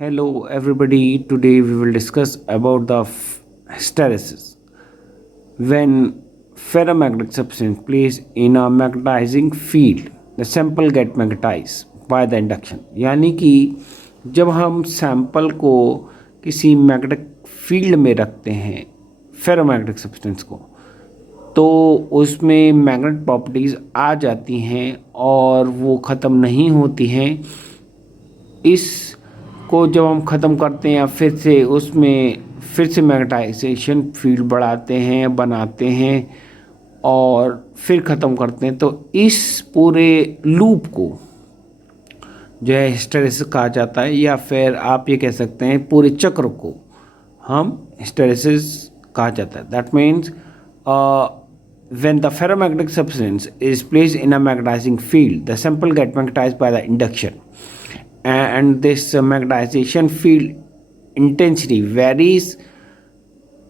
Hello everybody, today we will discuss about the hysteresis. When ferromagnetic substance placed in a magnetizing field, the sample get magnetized by the induction. यानी कि जब हम sample को किसी magnetic field में रखते हैं फेरोमैग्नेटिक सब्सटेंस को, तो उसमें मैग्नेट प्रॉपर्टीज़ आ जाती हैं और वो ख़त्म नहीं होती हैं। इस को जब हम ख़त्म करते हैं या फिर से मैग्नेटाइजेशन फील्ड बढ़ाते हैं, बनाते हैं और फिर ख़त्म करते हैं, तो इस पूरे लूप को जो है हिस्टैरिसीस कहा जाता है, या फिर आप ये कह सकते हैं पूरे चक्र को हम हिस्टैरिसीस कहा जाता है। That means when the ferromagnetic substance is placed in a magnetizing field, the sample get magnetized by the induction, and this magnetization field intensity varies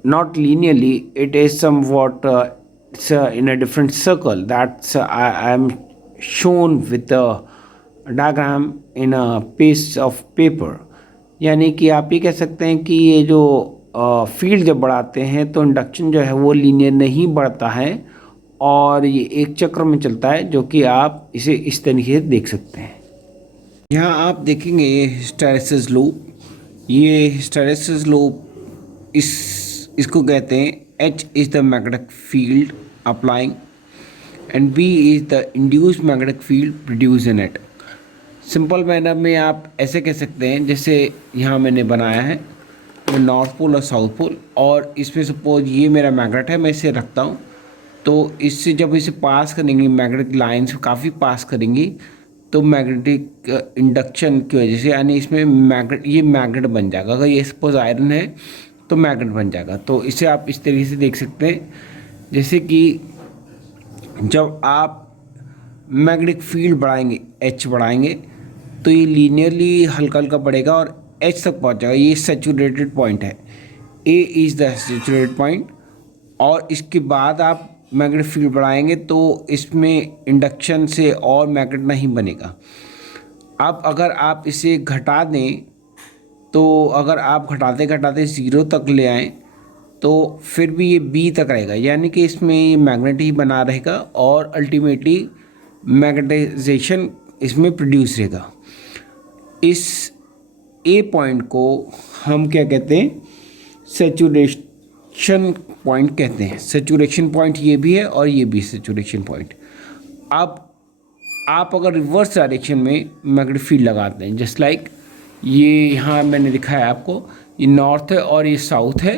not linearly. It is somewhat it's in a different circle that's I am shown with a diagram in a piece of paper. यानी कि आप ये कह सकते हैं कि ये जो फील्ड जब बढ़ाते हैं तो इंडक्शन जो है वो लीनियर नहीं बढ़ता है और ये एक चक्र में चलता है, जो कि आप इसे इस तरीके से देख सकते हैं। यहाँ आप देखेंगे ये हिस्टैरिसीस लूप, ये हिस्टैरिसीस लूप इसको कहते हैं H is the magnetic field applying and B is the induced magnetic field produce in it. Simple manner में आप ऐसे कह सकते हैं, जैसे यहाँ मैंने बनाया है नॉर्थ पोल और साउथ पोल, और इसमें सपोज ये मेरा मैग्नेट है, मैं इसे रखता हूँ, तो इससे जब इसे पास करेंगे मैग्नेटिक लाइन्स काफ़ी पास करेंगी, तो मैग्नेटिक इंडक्शन की वजह से यानी इसमें मैग्नेट बन जाएगा। अगर ये सपोज आयरन है तो मैग्नेट बन जाएगा। तो इसे आप इस तरीके से देख सकते हैं, जैसे कि जब आप मैग्नेटिक फील्ड बढ़ाएंगे, H बढ़ाएंगे, तो ये लीनियरली हल्का हल्का बढ़ेगा और H तक पहुंच जाएगा। ये सैचुरेटेड पॉइंट है, A is the saturated point, और इसके बाद आप मैग्नेटिक फील्ड बढ़ाएंगे तो इसमें इंडक्शन से और मैग्नेट नहीं बनेगा। अब अगर आप इसे घटा दें, तो अगर आप घटाते घटाते ज़ीरो तक ले आएँ तो फिर भी ये B तक रहेगा, यानी कि इसमें ये मैग्नेट ही बना रहेगा और अल्टीमेटली मैग्नेटाइजेशन इसमें प्रोड्यूस रहेगा। इस A पॉइंट को हम क्या कहते हैं, सैचुरेशन पॉइंट कहते हैं। सैचुरेशन पॉइंट ये भी है और ये भी सैचुरेशन पॉइंट। अब आप अगर रिवर्स डायरेक्शन में मैग्नेटिक फील्ड लगाते हैं, जस्ट लाइक ये यहाँ मैंने दिखाया आपको, ये नॉर्थ है और ये साउथ है,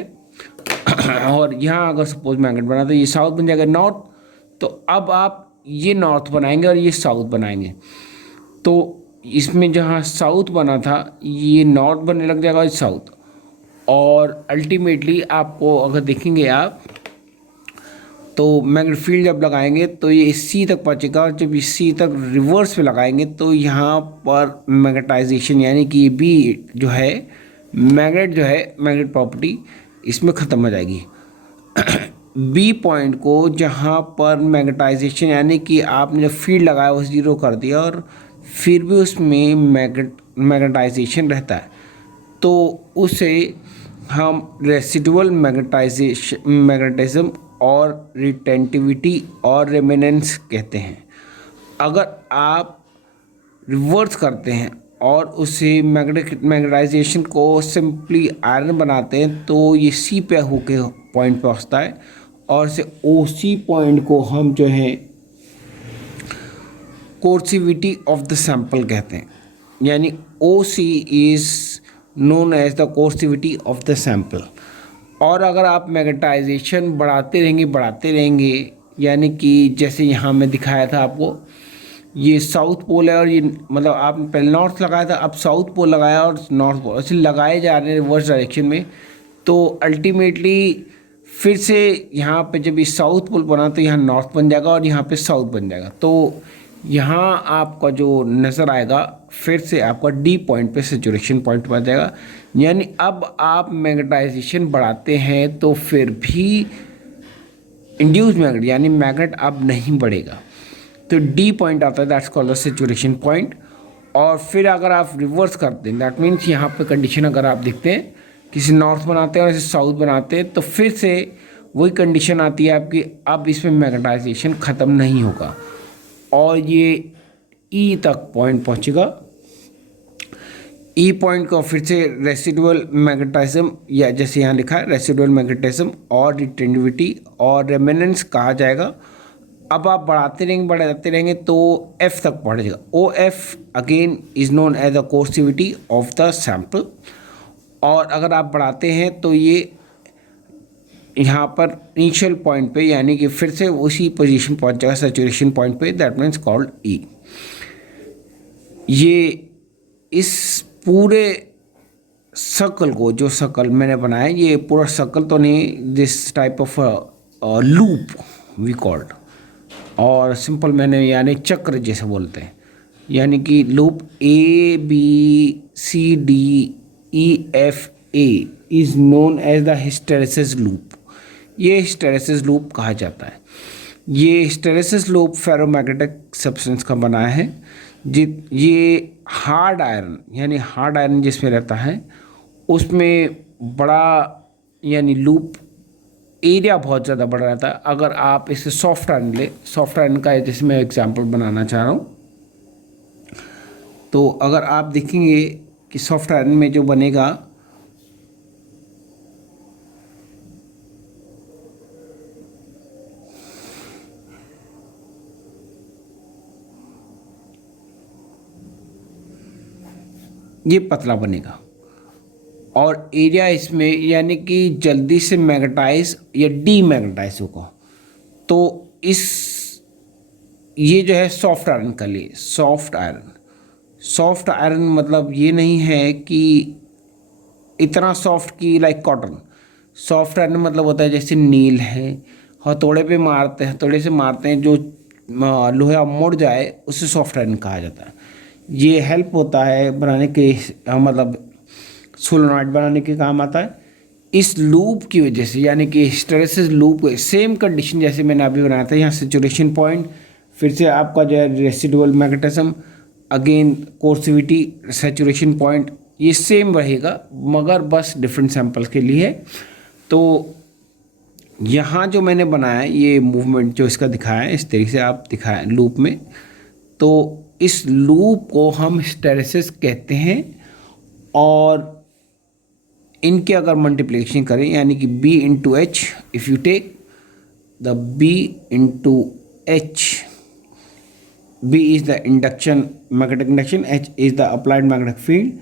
और यहाँ अगर सपोज मैग्नेट बना तो ये साउथ बन जाएगा नॉर्थ। तो अब आप ये नॉर्थ बनाएंगे और ये साउथ बनाएंगे, तो इसमें जहाँ साउथ बना था ये नॉर्थ बनने लग जाएगा साउथ, और अल्टीमेटली आपको अगर देखेंगे आप तो मैग्नेटिक फील्ड जब लगाएंगे तो ये सी तक पहुँचेगा, और जब इस सी तक रिवर्स में लगाएंगे तो यहाँ पर मैग्नेटाइजेशन यानी कि ये बी जो है मैग्नेट प्रॉपर्टी इसमें ख़त्म हो जाएगी। बी पॉइंट को जहाँ पर मैग्नेटाइजेशन यानी कि आपने जब फील्ड लगाया वो ज़ीरो कर दिया और फिर भी उसमें मैग्नेटाइजेशन रहता है, तो उसे हम रेसिडुअल मैग्नेटिज्म और रिटेंटिविटी और रेमिनेंस कहते हैं। अगर आप रिवर्स करते हैं और उसे मैग्नेटाइजेशन को सिंपली आयरन बनाते हैं तो ये सी पे होके पॉइंट पे पहुँचता है, और से ओ सी पॉइंट को हम जो है कोर्सिविटी ऑफ द सैंपल कहते हैं, यानी O C is known as the coercivity of the sample. और अगर आप मैग्नेटाइजेशन बढ़ाते रहेंगे, यानी कि जैसे यहाँ मैं दिखाया था आपको, ये साउथ पोल है और ये मतलब आपने पहले नॉर्थ लगाया था, अब साउथ पोल लगाया और नॉर्थ पोल ऐसे लगाए जा रहे हैं रिवर्स डायरेक्शन में, तो अल्टीमेटली फिर से यहाँ पे जब ये साउथ पोल बना तो यहाँ नॉर्थ बन जाएगा और यहाँ पे साउथ बन जाएगा। तो यहाँ आपका जो नज़र आएगा फिर से आपका डी पॉइंट पे सैचुरेशन पॉइंट बन जाएगा। यानी अब आप मैग्नेटाइजेशन बढ़ाते हैं तो फिर भी इंड्यूस मैग्नेट यानी मैग्नेट अब नहीं बढ़ेगा, तो डी पॉइंट आता है, that's called the saturation point. और फिर अगर आप रिवर्स करते हैं, दैट मीन्स यहाँ पे कंडीशन अगर आप देखते हैं किसी नॉर्थ बनाते हैं और इसे साउथ बनाते हैं, तो फिर से वही कंडीशन आती है आपकी, अब इसमें मैग्नेटाइजेशन ख़त्म नहीं होगा और ये ई तक पॉइंट पहुँचेगा। ई पॉइंट को फिर से रेसिडुअल मैग्नेटिज्म, या जैसे यहाँ लिखा है रेसिडुअल मैग्नेटिज्म और रिटेंटिविटी और रेमेनेंस कहा जाएगा। अब आप बढ़ाते रहेंगे तो एफ तक पहुँचेगा। O F again is known as the coercivity of the sample. और अगर आप बढ़ाते हैं तो ये यहाँ पर इनिशियल पॉइंट पे, यानी कि फिर से उसी पोजीशन पहुँच जाएगा सैचुरेशन पॉइंट पे, दैट मीन्स कॉल्ड ई। ये इस पूरे सर्कल को, जो सर्कल मैंने बनाया, ये पूरा सर्कल तो नहीं, this type of loop we called, और सिंपल मैंने यानी चक्र जैसे बोलते हैं, यानी कि loop A B C D E F A is known as the hysteresis loop. ये हिस्टेरेसिस लूप कहा जाता है। ये हिस्टेरेसिस लूप फेरोमैग्नेटिक सब्सटेंस का बना है। ये हार्ड आयरन, यानी हार्ड आयरन जिसमें रहता है उसमें बड़ा, यानी लूप एरिया बहुत ज़्यादा बड़ा रहता है। अगर आप इसे सॉफ्ट आयरन ले, सॉफ्ट आयरन का जैसे मैं एग्जांपल बनाना चाह रहा हूँ, तो अगर आप देखेंगे कि सॉफ्ट आयरन में जो बनेगा, ये पतला बनेगा और एरिया इसमें यानी कि जल्दी से मैग्नेटाइज या डीमैग्नेटाइज होगा। तो इस ये जो है सॉफ्ट आयरन का लिए, सॉफ्ट आयरन, सॉफ्ट आयरन मतलब ये नहीं है कि इतना सॉफ्ट कि लाइक कॉटन। सॉफ्ट आयरन मतलब होता है जैसे नील है, हथौड़े पे मारते हैं, हथौड़े से मारते हैं, जो लोहा मुड़ जाए उसे सॉफ्ट आयरन कहा जाता है। ये हेल्प होता है बनाने के, मतलब सोलोनॉइड बनाने के काम आता है। इस लूप की वजह से, यानी कि हिस्टेरेसिस लूप, सेम कंडीशन जैसे मैंने अभी बनाया था, यहाँ सैचुरेशन पॉइंट, फिर से आपका जो है residual magnetism, again कोर्सिविटी, saturation point, ये सेम रहेगा मगर बस डिफरेंट सैंपल्स के लिए। तो यहाँ जो मैंने बनाया है, ये मूवमेंट जो इसका दिखाया है, इस तरीके से आप दिखाया लूप में, तो इस लूप को हम हिस्टेरेसिस कहते हैं। और इनके अगर मल्टीप्लिकेशन करें, यानी कि B into H, if you take the B into H, B is the induction, magnetic induction, H is the applied magnetic field.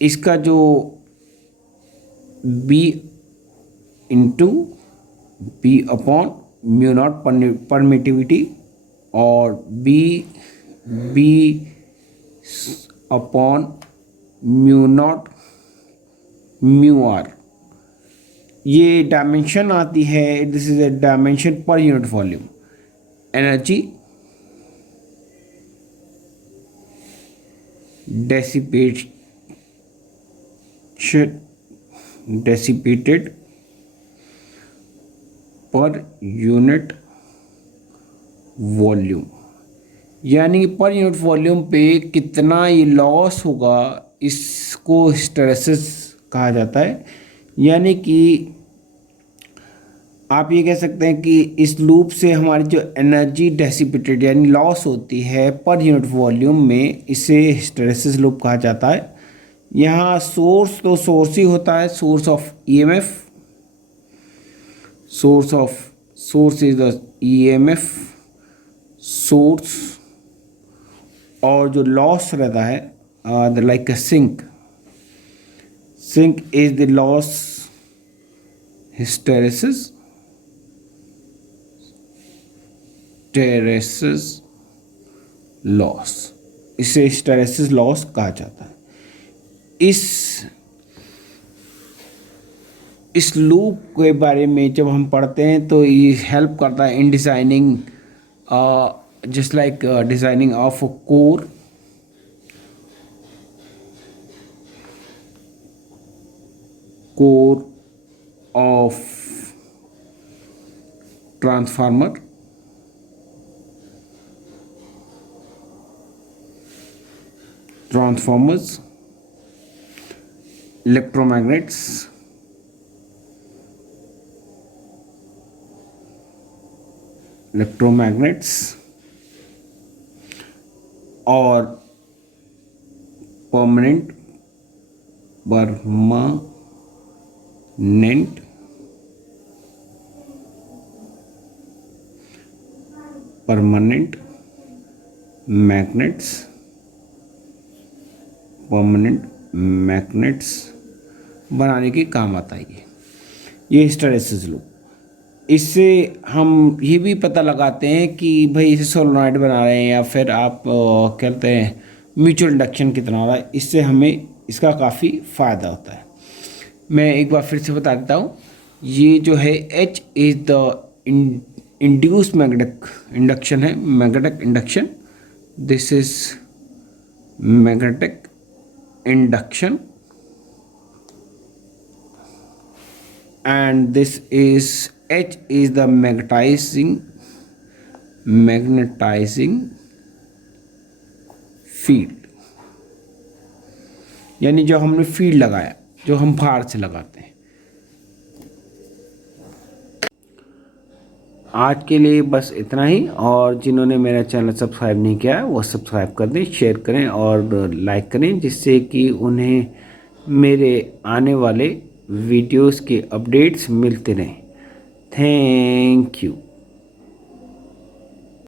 इसका जो B into B upon mu naught permittivity, और B upon mu naught mu R, ये dimension आती है। This is a dimension per unit volume. Energy dissipated per unit volume, यानी कि पर unit volume पे कितना ये लॉस होगा, इसको हिस्टेरेसिस कहा जाता है। यानी कि आप ये कह सकते हैं कि इस लूप से हमारी जो एनर्जी डेसिपेटेड यानी लॉस होती है पर यूनिट वॉल्यूम में, इसे हिस्टेरेसिस लूप कहा जाता है। यहाँ सोर्स तो सोर्स ही होता है, source of EMF, source is the EMF source, और जो लॉस रहता है like a sink is the loss hysteresis loss, इसे हिस्टेरेसिस लॉस कहा जाता है। इस लूप के बारे में जब हम पढ़ते हैं तो ये हेल्प करता है इन designing, just like designing of a core of transformer. Transformers, electromagnets, और परमानेंट मैग्नेट्स बनाने के काम आता है ये हिस्टैरिसीस लूप। इससे हम ये भी पता लगाते हैं कि भाई इसे सोलेनॉइड बना रहे हैं या फिर आप कहते हैं म्यूचुअल इंडक्शन कितना हो रहा है, इससे हमें इसका काफ़ी फ़ायदा होता है। मैं एक बार फिर से बता देता हूँ, ये जो है H is the induced magnetic induction है, magnetic induction. This is magnetic induction and this is H is the magnetizing field, यानी जो हमने फील्ड लगाया, जो हम बाहर से लगाते हैं। आज के लिए बस इतना ही, और जिन्होंने मेरा चैनल सब्सक्राइब नहीं किया है वो सब्सक्राइब कर दें, शेयर करें और लाइक करें, जिससे कि उन्हें मेरे आने वाले वीडियोस के अपडेट्स मिलते रहें। Thank you.